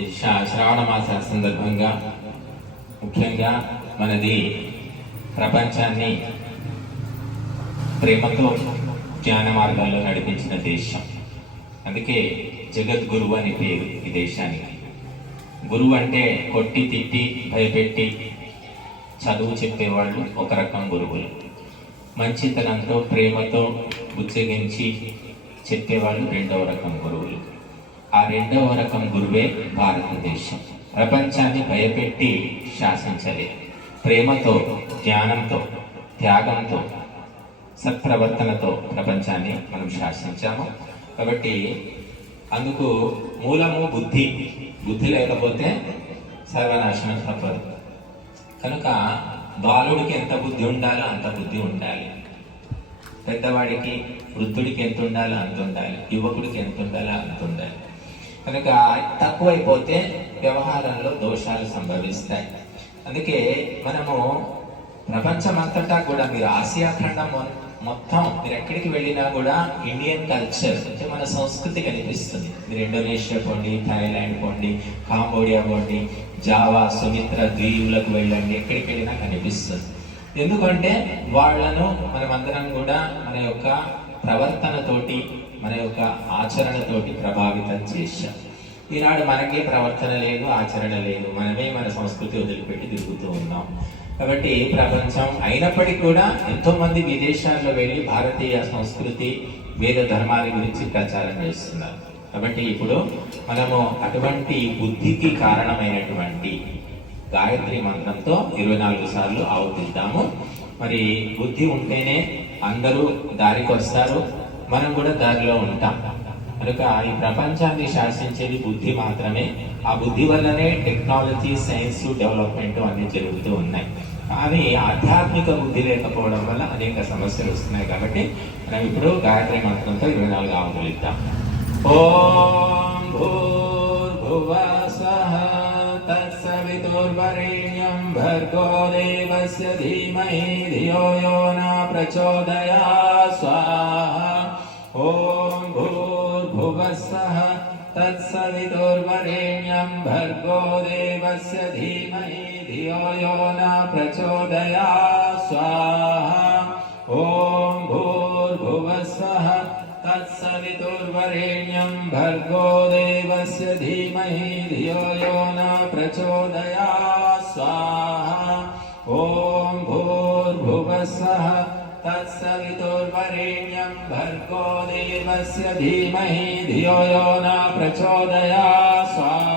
ఈ శ్రా- శ్రావణ మాస సందర్భంగా ముఖ్యంగా మనది ప్రపంచాన్ని ప్రేమతో జ్ఞాన మార్గాల్లో నడిపించిన దేశం. అందుకే జగద్గురువు అని పేరు ఈ దేశానికి. గురువు అంటే కొట్టి తిట్టి భయపెట్టి చదువు చెప్పేవాళ్ళు ఒక రకం గురువులు. మంచితనంతో ప్రేమతో బుజ్జగించి చెప్పేవాళ్ళు రెండవ రకం గురువులు. ఆ రెండవ రకం గురువే భారతదేశం. ప్రపంచాన్ని భయపెట్టి శాసించలే. ప్రేమతో జ్ఞానంతో త్యాగంతో సత్ప్రవర్తనతో ప్రపంచాన్ని మనం శాసించాము. కాబట్టి అందుకు మూలము బుద్ధి. బుద్ధి లేకపోతే సర్వనాశనం తప్పదు. కనుక బాలుడికి ఎంత బుద్ధి ఉండాలో అంత బుద్ధి ఉండాలి. పెద్దవాడికి వృద్ధుడికి ఎంత ఉండాలో అంత ఉండాలి. యువకుడికి ఎంత ఉండాలో అంత ఉండాలి. కనుక తక్కువైపోతే వ్యవహారంలో దోషాలు సంభవిస్తాయి. అందుకే మనము ప్రపంచమంతటా కూడా మీరు ఆసియా ఖండం మొ- మొత్తం మీరు ఎక్కడికి వెళ్ళినా కూడా ఇండియన్ కల్చర్ అంటే మన సంస్కృతి కనిపిస్తుంది. మీరు ఇండోనేషియా పోండి థాయిలాండ్ పోండి కాంబోడియా పోండి జావా సుమిత్ర ద్వీపులకు వెళ్ళండి ఎక్కడికి వెళ్ళినా కనిపిస్తుంది. ఎందుకంటే వాళ్ళను మనమందరం కూడా మన యొక్క ప్రవర్తనతోటి మన యొక్క ఆచరణతోటి ప్రభావితం చేశాం. ఈనాడు మనకే ప్రవర్తన లేదు ఆచరణ లేదు. మనమే మన సంస్కృతి వదిలిపెట్టి తిరుగుతూ ఉన్నాం. కాబట్టి ప్రపంచం అయినప్పటికీ కూడా ఎంతోమంది విదేశాల్లో వెళ్ళి భారతీయ సంస్కృతి వేద ధర్మాల గురించి ప్రచారం చేస్తున్నారు. కాబట్టి ఇప్పుడు మనము అటువంటి బుద్ధికి కారణమైనటువంటి గాయత్రి మంత్రంతో ఇరవై నాలుగు సార్లు ఆవుతిద్దాము. మరి బుద్ధి ఉంటేనే అందరూ దారికి వస్తారు. మనం కూడా దారిలో ఉంటాం. కనుక ఈ ప్రపంచాన్ని శాసించేది బుద్ధి మాత్రమే. ఆ బుద్ధి వల్లనే టెక్నాలజీ సైన్స్ డెవలప్మెంట్ అన్నీ జరుగుతూ ఉన్నాయి. కానీ ఆధ్యాత్మిక బుద్ధి లేకపోవడం వల్ల అనేక సమస్యలు వస్తున్నాయి కాబట్టి మనం ఇప్పుడు గాయత్రి మంత్రంతో ఇరవై నాలుగు ఆవులు ఇద్దాం. भूर्वरेण्यं भर्गो देवस्य धीमहि धियो यो न प्रचोदया स्वाहा ॐ भूर्भुवः सह तत्सवितुर्वरेण्यं भर्गो देवस्य धीमहि धियो यो न प्रचोदया स्वाहा ॐ भूर्भुवः सह तत्सवितुर्वरेण्यं भर्गो देवस्य धीमहि धियो यो न प्रचोदयात् स्वाहा ॐ भूर्भुवस्सः तत्सवितुर्वरेण्यं भर्गो देवस्य धीमहि धियो यो न प्रचोदयात् स्वाहा